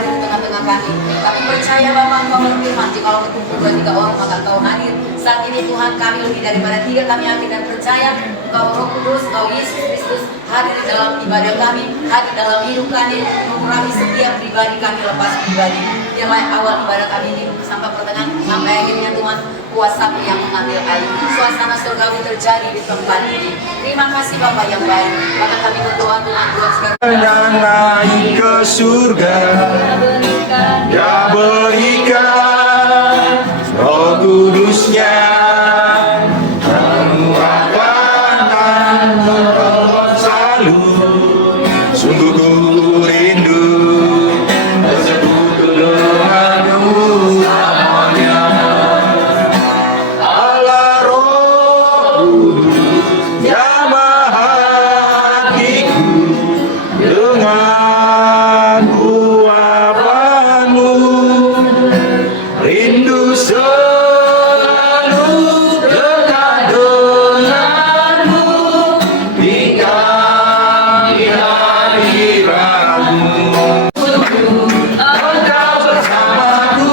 hadir di tengah-tengah kami. Kami percaya Bapa Engkau berfirman, jikalau berkumpul 2-3 orang maka Engkau hadir. Saat ini Tuhan kami lebih daripada 3 kami yakin dan percaya Engkau Roh Kudus, Engkau Yesus Kristus hadir dalam ibadah kami, hadir dalam hidup kami, mengurangi setiap pribadi kami lepas pribadi. Mulai awal ibadah kami ini sampai pertengahan, sampai akhirnya Tuhan kuasa yang mengambil alih. Suasana surgawi terjadi di tempat ini. Terima kasih Bapa yang baik. Maka kami berdoa Tuhan buat segala yang naik ke surga, Dia berikan Roh Kudusnya, menguatkan dan menolong selalu. Sungguh ku rindu bersekutu denganmu selamanya. Allah Roh Kudus yang menghatiku dengan kuapanmu, rindu selalu dekat denganmu, tinggal di hadiratmu. Engkau bersamaku,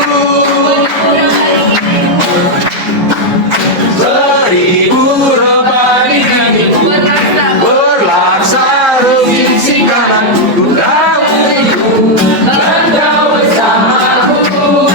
seribu rebani nyanyiku, berlaksana sisi kanan ku tahu Engkau bersamaku,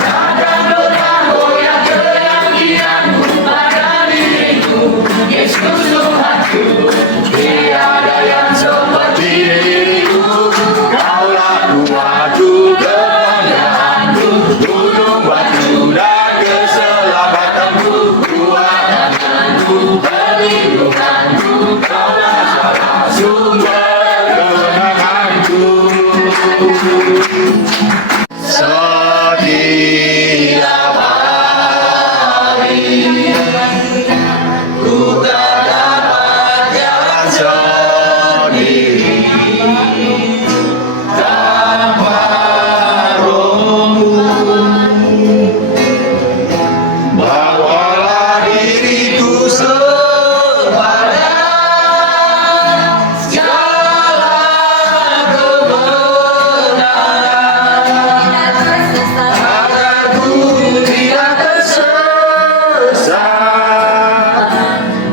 takkan pernah goyah keyakinanku pada diriku, Yesus Tuhanku, tiada yang seperti diriku. Kaulah kuatku, kemuliaanku, gunung batu dan keselamatanku, kuatanku, perlindunganku, kaulah salah sumber kemenanganku. Setiap hari ku tak dapat jalan sendiri tanpa Roh-Mu. Bawalah diriku kepada jalan kebenaran, agar ku tidak tersesat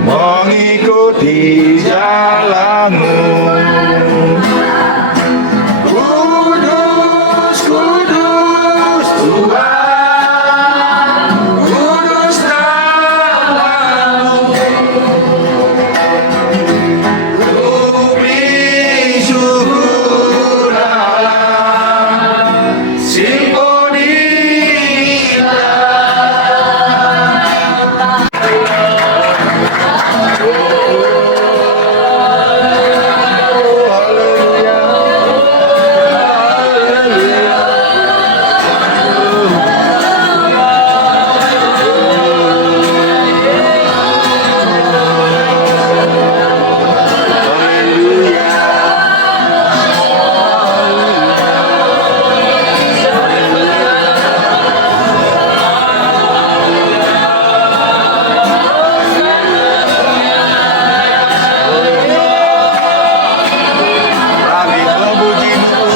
mengikuti jalan-Mu. Kudus, kudus Tuhan, kudus namamu. Ku beri syukur dalam simfoni kami memuji-Mu.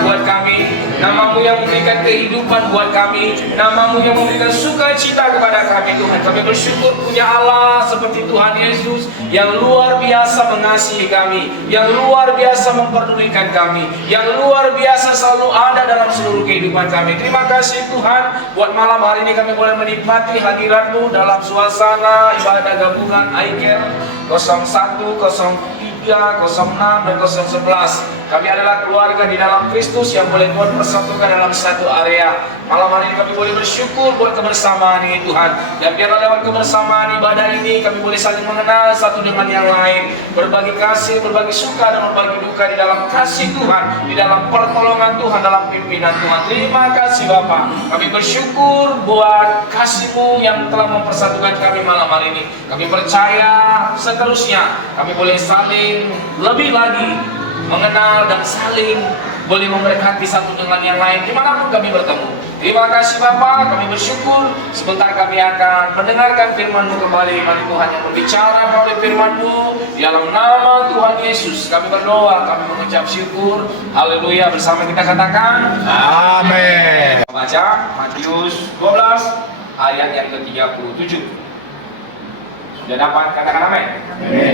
Buat kami, namamu yang memberikan kehidupan buat kami, namamu yang memberikan sukacita kepada kami Tuhan. Kami bersyukur punya Allah seperti Tuhan Yesus yang luar biasa mengasihi kami, yang luar biasa memperdulikan kami, yang luar biasa selalu ada dalam seluruh kehidupan kami. Terima kasih Tuhan, buat malam hari ini kami boleh menikmati hadirat-Mu dalam suasana ibadah gabungan ICARE 01, 03, 06, dan 011. Kami adalah keluarga di dalam Kristus yang boleh Tuhan persatukan dalam satu area. Malam hari ini kami boleh bersyukur buat kebersamaan ini Tuhan. Dan biarlah lewat kebersamaan ibadah ini kami boleh saling mengenal satu dengan yang lain, berbagi kasih, berbagi suka dan berbagi duka di dalam kasih Tuhan, di dalam pertolongan Tuhan, dalam pimpinan Tuhan. Terima kasih Bapa. Kami bersyukur buat kasih-Mu yang telah mempersatukan kami malam hari ini. Kami percaya seterusnya kami boleh saling lebih lagi mengenal dan saling boleh memberkati satu dengan yang lain dimanapun kami bertemu. Terima kasih Bapa, kami bersyukur sebentar kami akan mendengarkan firman-Mu kembali. Mari Tuhan yang berbicara melalui firman-Mu. Di dalam nama Tuhan Yesus kami berdoa, kami mengucap syukur. Haleluya, bersama kita katakan Amin. baca Matius 12 ayat yang ke-37. Sudah dapat katakan amin.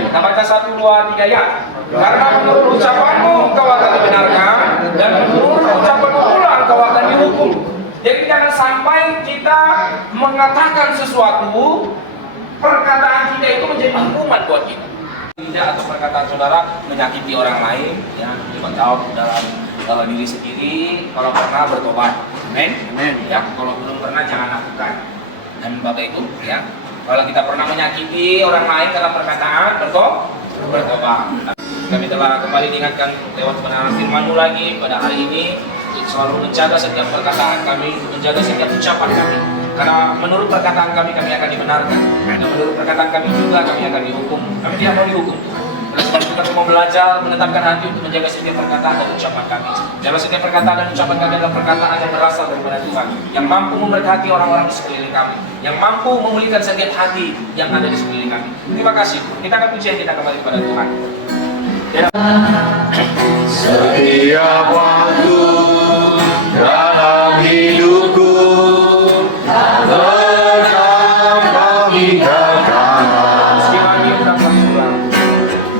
Kita baca 1, 2, 3 ya. Karena menurut ucapanmu kau akan dibenarkan, dan menurut ucapanmu pula kau akan dihukum. Jadi jangan sampai kita mengatakan sesuatu, perkataan kita itu menjadi hukuman buat kita. Tidak, atau perkataan saudara menyakiti orang lain, ya, coba jawab dalam diri sendiri. Kalau pernah bertobat, amin. Ya, kalau belum pernah jangan lakukan. Dan Bapak Ibu, ya, kalau kita pernah menyakiti orang lain karena perkataan, bertobat. Kami telah kembali diingatkan lewat kebenaran firman-Mu lagi pada hari ini, selalu menjaga setiap perkataan kami, menjaga setiap ucapan kami. Karena menurut perkataan kami akan dibenarkan. Dan menurut perkataan kami juga kami akan dihukum. Kami tidak mau dihukum. Oleh sebab itu kami mau belajar, menetapkan hati untuk menjaga setiap perkataan dan ucapan kami. Jaga setiap perkataan dan ucapan kami adalah perkataan yang berasal daripada Tuhan, yang mampu memberkati orang-orang di sekeliling kami, yang mampu memulihkan setiap hati yang ada di sekeliling kami. Terima kasih. Kita akan pujian kita kembali kepada Tuhan. Setiap waktu dalam hidupku tetap kami katakan,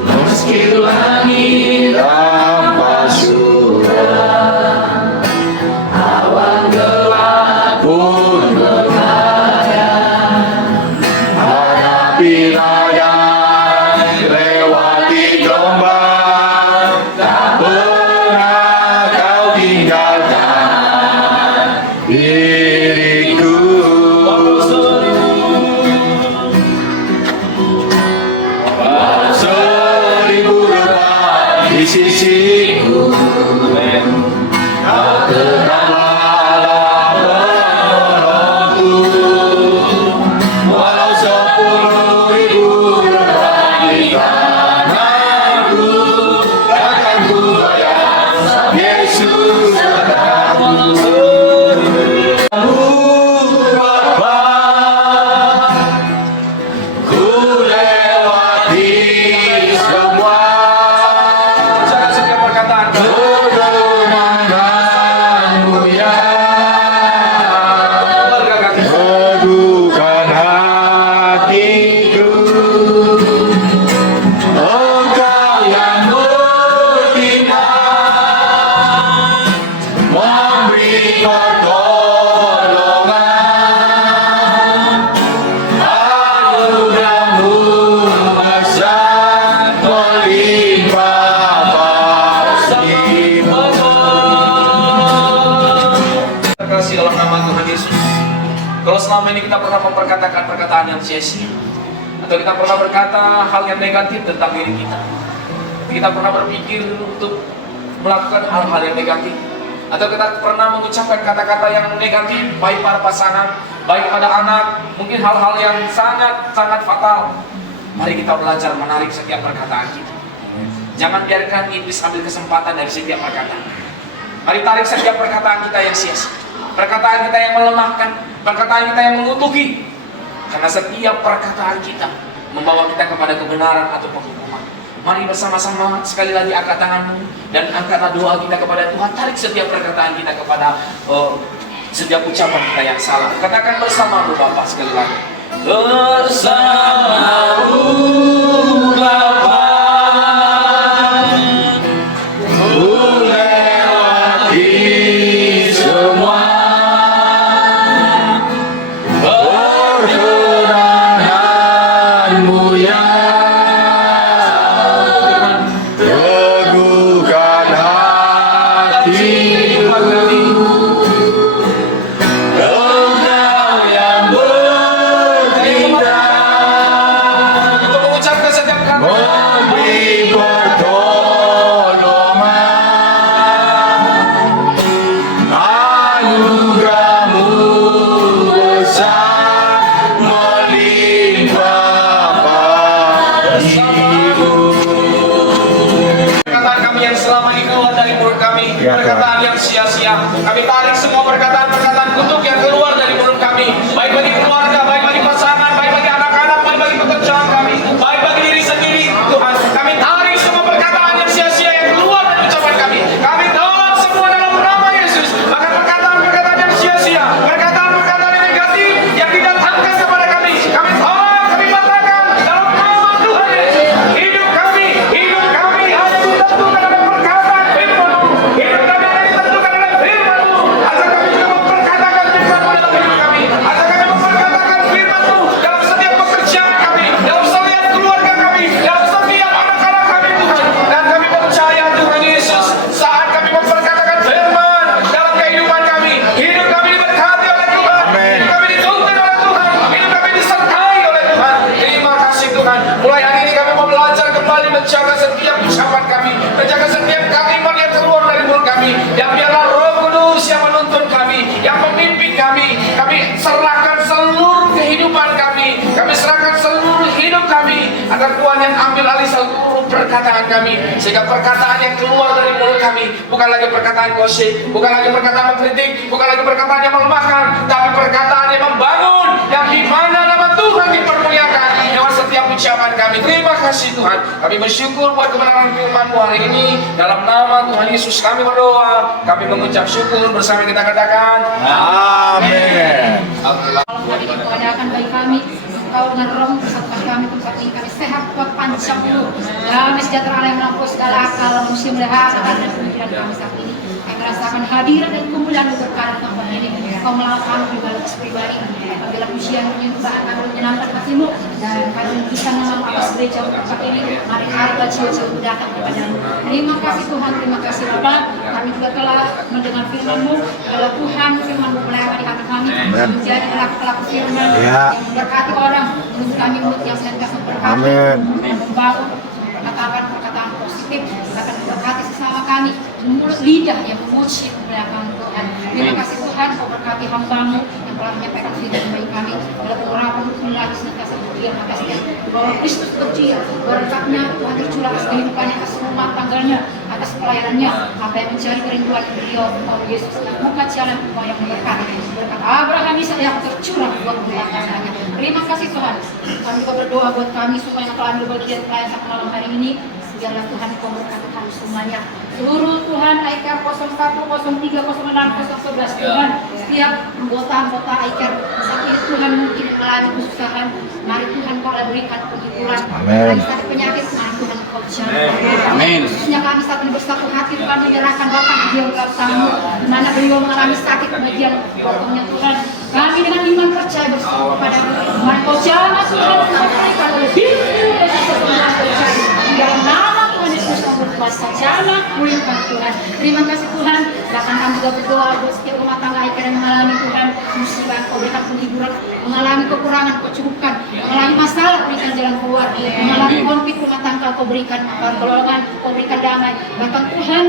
meski langit tanpa surut, awan gelap pun berlayar, hadapi badai, lewati gelombang, tak pernah kau tinggalkan diriku. Walau seribu depan di sisiku, kau tetaplah penolongku. Walau 10.000 depan di tanganku, takkan ku goyah, Yesus tetapku. Bapa, ku lewati semua Jaga setiap perkataan kami. kemenanganmu, ya. Keluarga kami. Teguhkan hatiku, Engkau yang berfirman, memberi pertolongan. Anugerah-Mu besar, melimpah pastimu. Terkasih dalam nama Tuhan Yesus. Kalau selama ini kita pernah memperkatakan perkataan yang sia-sia, atau kita pernah berkata hal yang negatif tentang diri kita, kita pernah berpikir untuk melakukan hal-hal yang negatif, atau kita pernah mengucapkan kata-kata yang negatif, baik pada pasangan, baik pada anak, mungkin hal-hal yang sangat fatal. Mari kita belajar menarik setiap perkataan kita. Jangan biarkan iblis ambil kesempatan dari setiap perkataan. Mari tarik setiap perkataan kita yang sia-sia, perkataan kita yang melemahkan, perkataan kita yang mengutuki. Karena setiap perkataan kita membawa kita kepada kebenaran atau penghukuman. Mari bersama-sama sekali lagi angkat tanganmu dan angkatlah doa kita kepada Tuhan. Tarik setiap perkataan kita kepada setiap ucapan kita yang salah. Katakan bersamamu Bapa sekali lagi. Bersamamu Bapa, Ku lewati semua perkenanan-Mu, ya. Teguhkan hatiku, Engkau yang bertindak, untuk mengucapkan setiap kata. memberi pertolongan. Anugerah-Mu besar, melimpah pastimu. Perkataan kami yang selama ini keluar dari mulut kami, Ya, Tuhan. perkataan yang sia-sia, kami tarik semua perkataan-perkataan kami, sehingga perkataan yang keluar dari mulut kami bukan lagi perkataan gosip, bukan lagi perkataan mengkritik, bukan lagi perkataan yang melemahkan, tapi perkataan yang membangun, yang di mana nama Tuhan dipermuliakan lewat setiap ucapan kami. Terima kasih Tuhan, kami bersyukur buat kebenaran firman-Mu hari ini. Dalam nama Tuhan Yesus kami berdoa, kami mengucap syukur bersama kita katakan Amin. Malam hari ini Kau adakan bagi kami, Engkau dengan roh bersatukan kami tempat ini kami sehat kuat panjang dulu. Damai sejahtera Allah yang melampaui segala akal, manusia melihat dan pemikiran kami saat ini. Kami merasakan hadirat dan kumpulan berkat tempat ini. Kau melawat kami pribadi. Apabila pujian penyembahan kami menyenangkan hatimu dan kami bisa nama atas gereja tempat ini. Mari harga jiwa-jiwa datang kepadamu. Terima kasih Tuhan, terima kasih Bapa. Kami juga telah mendengar firman-Mu. Kalau Tuhan firman-Mu melewati hati kami menjadi pelaku-pelaku firman yang memberkati orang. Menurut kami mulut yang senantiasa berkati, membangun perkataan positif, akan memberkati sesama kami. Mulut lidah yang memuji memuliakan Tuhan. Terima kasih Tuhan, Kau berkati hamba-Mu yang telah menyampaikan firman bagi kami dalam beberapa rukun lagi senantiasa berdiam atas dia. Bahwa Kristus berjaya, berkatnya Tuhan tercurah atas kehidupannya, atas rumah tangganya, atas pelayanannya, apa yang menjadi kerinduan beliau, oh Yesus, buka jalan Tuhan yang memberkati. Berkat Abraham Ishak yang tercurah buat pelayanannya. Terima kasih Tuhan. Kami juga berdoa buat kami supaya telah ambil bagian pelayanan sampai malam hari ini. Biarlah Tuhan Kau berkati kami semuanya. Seluruh Tuhan IKER 01, 03, 06, 011 Tuhan. Setiap anggota IKER saat ini Tuhan mungkin mengalami kesusahan. Mari Tuhan Kau berikan penghiburan. Mari sakit penyakit, mari Tuhan Kau jamah. Amin. Khususnya kami saat ini bersatu hati Tuhan menyerahkan Bapak beliau dalam tangan. Di mana beliau mengalami sakit bagian potongnya Tuhan. Kami dengan iman percaya bersama kepada Mari Kau jamah Tuhan memberikan oleh Yesus kesembuhan percaya. Di dalam nama Tuhan Yesus kau berkuasa jamah pulihkan Tuhan. Terima kasih Tuhan. Bahkan kami juga berdoa buat setiap rumah tangga IKER yang mengalami Tuhan musibah, Kau berikan penghiburan, mengalami kekurangan, Kau cukupkan, mengalami masalah, berikan jalan keluar, mengalami konflik rumah tangga, Kau berikan pertolongan, Kau berikan damai. Bahkan Tuhan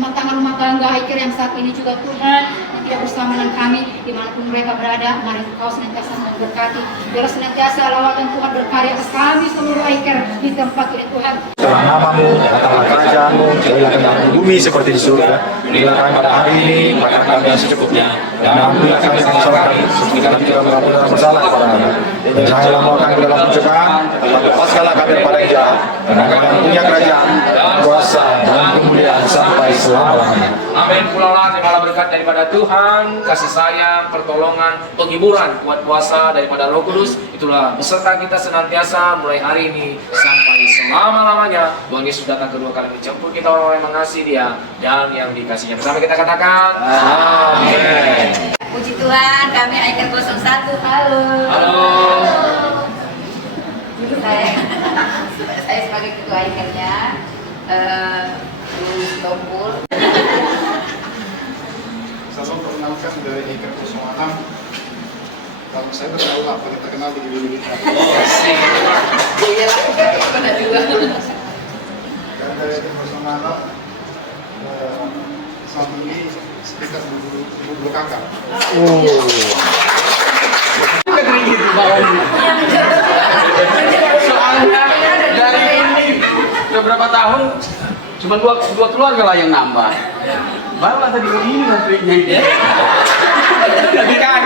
rumah tangga IKER yang saat ini juga Tuhan yang tidak bersama dengan kami dimanapun mereka berada, mari Kau senantiasa memberkati. Biarlah senantiasa lawatan Tuhan berkarya atas kami seluruh IKER di tempat ini Tuhan. Dalam namamu, datanglah kerajaanmu, jadilah kehendak-Mu di bumi seperti di surga. Berilah kami pada hari ini makan kami yang secukupnya, dan ampunilah kami kesalahan kami, seperti kami juga mengampuni orang bersalah kepada kami. Dan janganlah membawa kami ke dalam pencobaan, tapi lepaskanlah kami daripada yang jahat. Karena Kau yang punya kerajaan, kuasa, dan kemuliaan sampai selama-lamanya. amin. Pulaulah terimalah berkat daripada Tuhan, kasih sayang, pertolongan, penghiburan, kuat kuasa daripada Roh Kudus. Itulah beserta kita senantiasa mulai hari ini sampai selama-lamanya. Tuhan Yesus datang kedua kali menjemput kita orang-orang yang mengasihi Dia dan yang dikasihinya. Bersama kita katakan amin. Puji Tuhan, kami IKER 01. Halo. Halo. Saya sebagai ketua IKER-nya, Bu Tompul. Saya perkenalkan dari IKER 06. Kalau saya bertahu lah, paling terkenal di diri kita. Iya lah, benar juga. Dan dari IKER 06, saat ini sekitar 22 kakak. Soalnya dari ini beberapa tahun cuma dua keluarga lah yang nambah. Baru tadi begini menterinya ini. Jadi kan